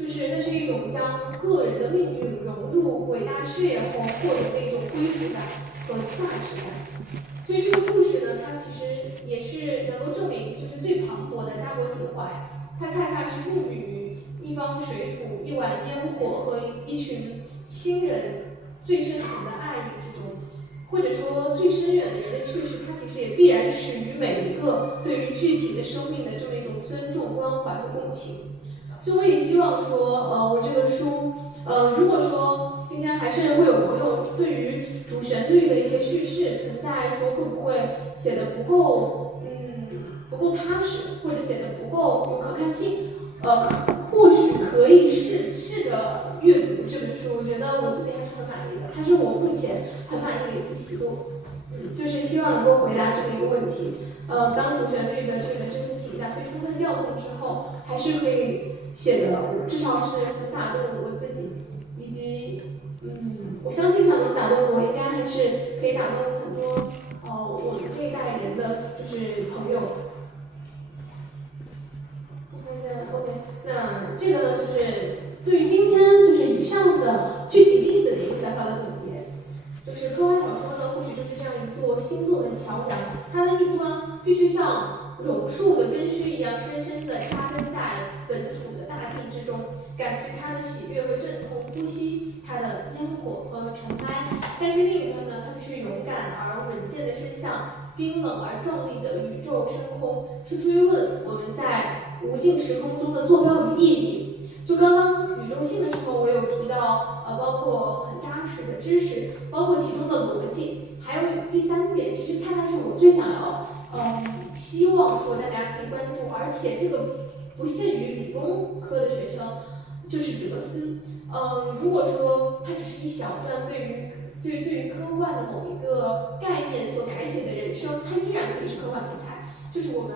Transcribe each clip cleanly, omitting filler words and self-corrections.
就是那是一种将个人的命运融入伟大事业后获得的一种归属感和价值感。所以这个故事呢，它其实也是能够证明，就是最磅礴的家国情怀，它恰恰是孕育于一方水土、一碗烟火和一群亲人最深沉的爱意之中。或者说最深远的人类趣事，它其实也必然始于每一个对于具体的生命的这么一种尊重、关怀和共情。所以我也希望说，我这个书，如果说今天还是会有朋友对于主旋律的一些叙事存在说会不会写的不够，不够踏实，或者写的不够有可看性，或许可以试着阅读这本书。我觉得我自己还是很满意的，它是我目前很满意的一次习作。就是希望能够回答这么一个问题。当主旋律的这个真实情感被充分调动之后，还是可以写的，至少是很打动我自己，以及我相信它能打动我，应该还是可以打动很多我们这一代人的就是朋友。我看一下 ，OK， 那这个呢，就是对于今天就是以上的具体例子的一个小小的总结。就是科幻小说呢，或许就是这样一座星座的桥梁，它的一端必须像榕树的根须一样，深深地扎根在本土的大地之中，感知它的喜悦和阵痛，呼吸它的烟火和尘埃。但是另一端呢，它必须勇敢而稳健地伸向冰冷而壮丽的宇宙深空，去追问我们在无尽时空中的坐标与意义。就刚刚语中信的时候，我有提到，包括很扎实的知识，包括其中的逻辑，还有第三点，其实恰恰是我最想要，希望说大家可以关注，而且这个不限于理工科的学生，就是哲思。如果说它只是一小段对于科幻的某一个概念所改写的人生，它依然可以是科幻题材。就是我们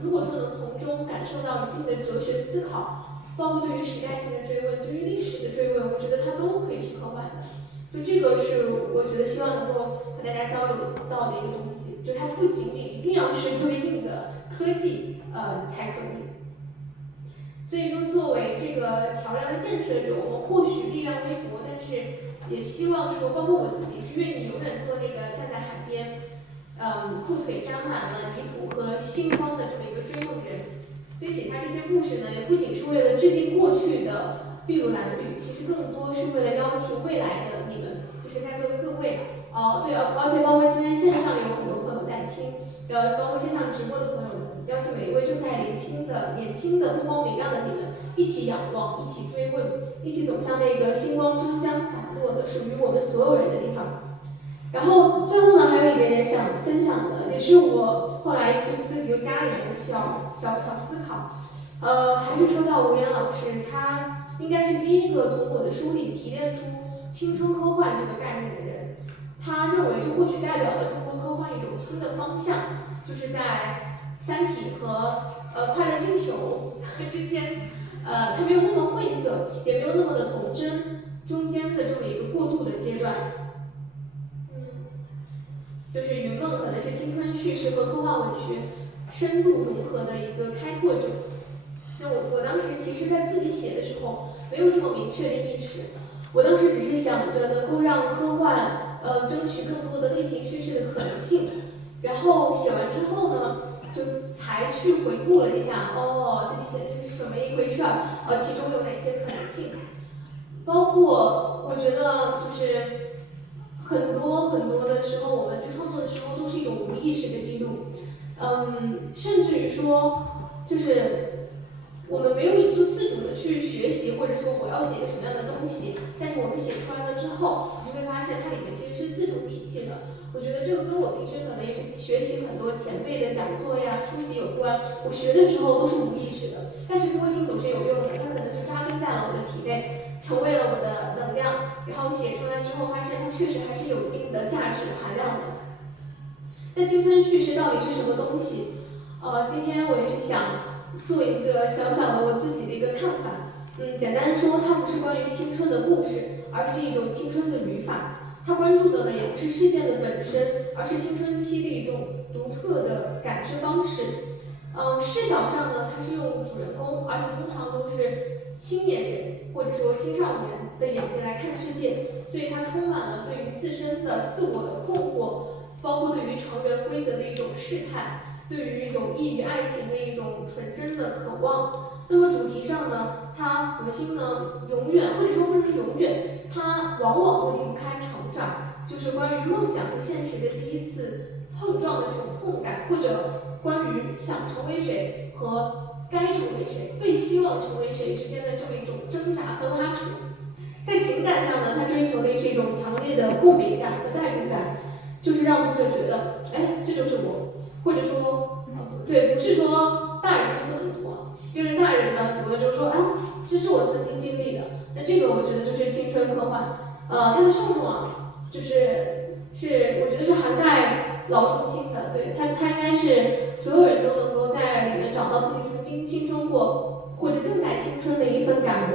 如果说能从中感受到一定的哲学思考。包括对于时代性的追问，对于历史的追问，我觉得它都可以是科幻的。就这个是我觉得希望能够和大家交流到的一个东西，就它不仅仅一定要是特别硬的科技，才可以。所以说，作为这个桥梁的建设者，我们或许力量微薄，但是也希望说，包括我自己是愿意永远做那个站在海边，裤腿沾满了泥土和星光的这么一个追梦人。所以写下这些故事呢，也不仅是为了致敬过去的筚路蓝缕，其实更多是为了邀请未来的你们，就是在座的各位。而且包括今天线上有很多朋友在听，包括线上直播的朋友们，邀请每一位正在聆听的年轻的不光明亮的你们，一起仰望，一起追问，一起走向那个星光终将散落的属于我们所有人的地方。然后最后呢，还有一点也想分享的，也是我后来就自己又加了一点小思考。还是说到吴岩老师，他应该是第一个从我的书里提炼出青春科幻这个概念的人。他认为这或许代表了中国科幻一种新的方向，就是在《三体》和快乐星球之间，它没有那么晦涩，也没有那么的童真，中间的这么一个过渡的阶段。就是云梦可能是青春叙事和科幻文学深度融合的一个开拓者。那我当时其实在自己写的时候没有这么明确的意识，我当时只是想着能够让科幻争取更多的类型叙事的可能性。然后写完之后呢，就才去回顾了一下，自己写的是什么一回事儿，其中有哪些可能性，包括我觉得就是很多的时候，我们去创作的时候都是一种无意识的记录，甚至于说就是我们没有就自主的去学习，或者说我要写一个什么样的东西，但是我们写出来了之后，你就会发现它里面其实是自主体系的。我觉得这个跟我平时可能也是学习很多前辈的讲座呀、书籍有关。我学的时候都是无意识的，但是多听总是有用的，它可能就扎根在了我的体内，成为了我的能量。然后写出来之后，发现它确实还是有一定的价值含量的。那青春叙事到底是什么东西？今天我也是想做一个小小的我自己的一个看法。简单说，它不是关于青春的故事，而是一种青春的语法。它关注的呢，也不是事件的本身，而是青春期的一种独特的感知方式。视角上呢，它是用主人公，而且通常都是青年人或者说青少年的眼睛来看世界，所以它充满了对于自身的自我的困惑，包括对于成人规则的一种试探，对于有益于爱情的一种纯真的渴望。那么主题上呢，它核心呢永远或者说不能说永远，它往往都离不开成长，就是关于梦想和现实的第一次碰撞的这种痛感，或者关于想成为谁和该成为谁、被希望成为谁之间的这么一种挣扎和拉扯。在情感上呢，他追求的是一种强烈的共鸣感和代入感，就是让读者觉得，哎，这就是我，或者说，对，不是说大人就不能读啊，就是大人呢读了就说，哎，这是我曾经经历的。那这个我觉得就是青春科幻，它的受众啊，我觉得是涵盖老中青的，对，它应该是所有人都能够在里面找到自己曾经青春过或者正在青春的一份感悟。